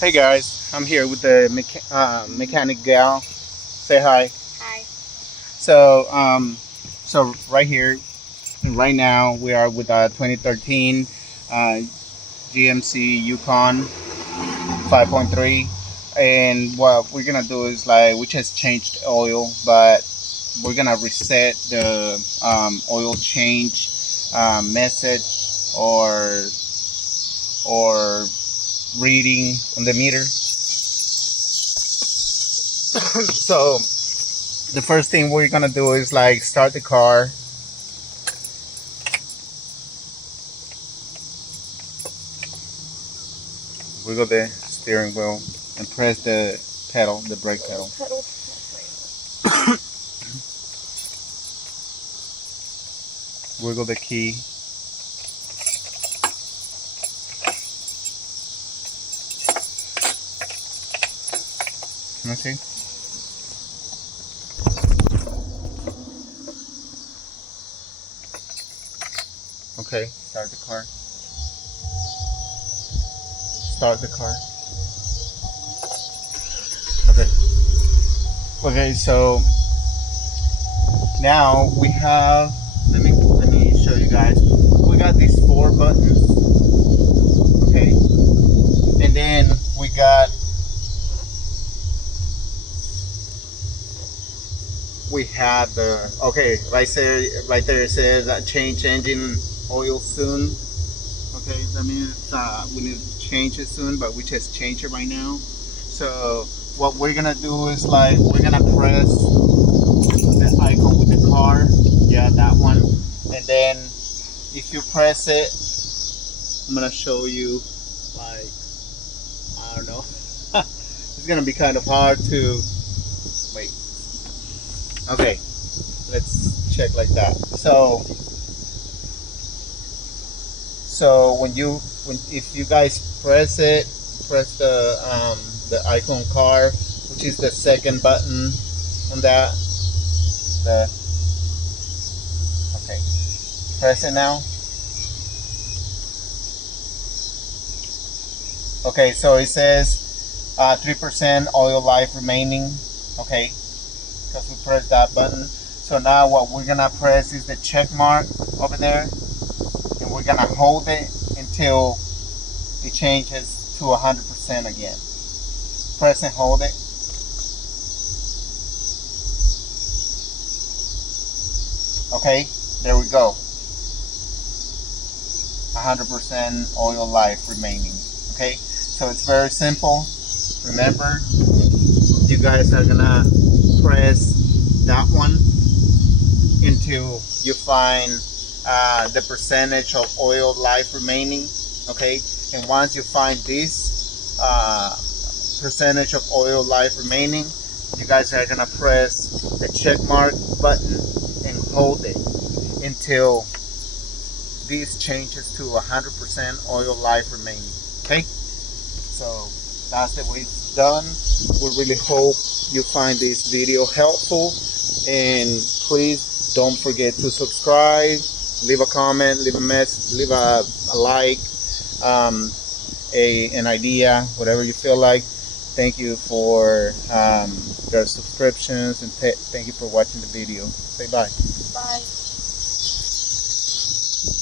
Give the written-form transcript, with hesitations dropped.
Hey guys, I'm here with the mechanic gal. Say hi. Hi. So right here, right now, we are with a 2013 GMC Yukon 5.3, and what we're gonna do is like we just changed oil, but we're gonna reset the oil change message or reading on the meter. So the first thing we're gonna do is like start the car. Wiggle the steering wheel and press the pedal, the brake pedal. Pedal. Wiggle the key. Let me see. Okay, start the car. Start the car. Okay. Okay, so now we have. Let me show you guys. We got these 4 buttons. Okay, and then we had the right there it says change engine oil soon. Okay, that means we need to change it soon, but we just changed it right now. So what we're gonna do is like we're gonna press the icon with the car, yeah, that one, and then if you press it, I'm gonna show you, like, I don't know. It's gonna be kind of hard to wait. Okay, let's check like that. So if you guys press it, press the icon car, which is the second button on that. Okay, press it now. Okay, so it says 3% oil life remaining. Okay, because we pressed that button. So now what we're gonna press is the check mark over there, and we're gonna hold it until it changes to 100% again. Press and hold it. Okay, there we go. 100% oil life remaining. Okay, so it's very simple. Remember, you guys are gonna press that one until you find the percentage of oil life remaining. Okay, and once you find this percentage of oil life remaining, you guys are gonna press the check mark button and hold it until this changes to 100% oil life remaining. Okay, so that's the way it's done. We really hope you find this video helpful, and please don't forget to subscribe, leave a comment, leave a message, leave a like, an idea, whatever you feel like. Thank you for your subscriptions, and thank you for watching the video. Say bye. Bye.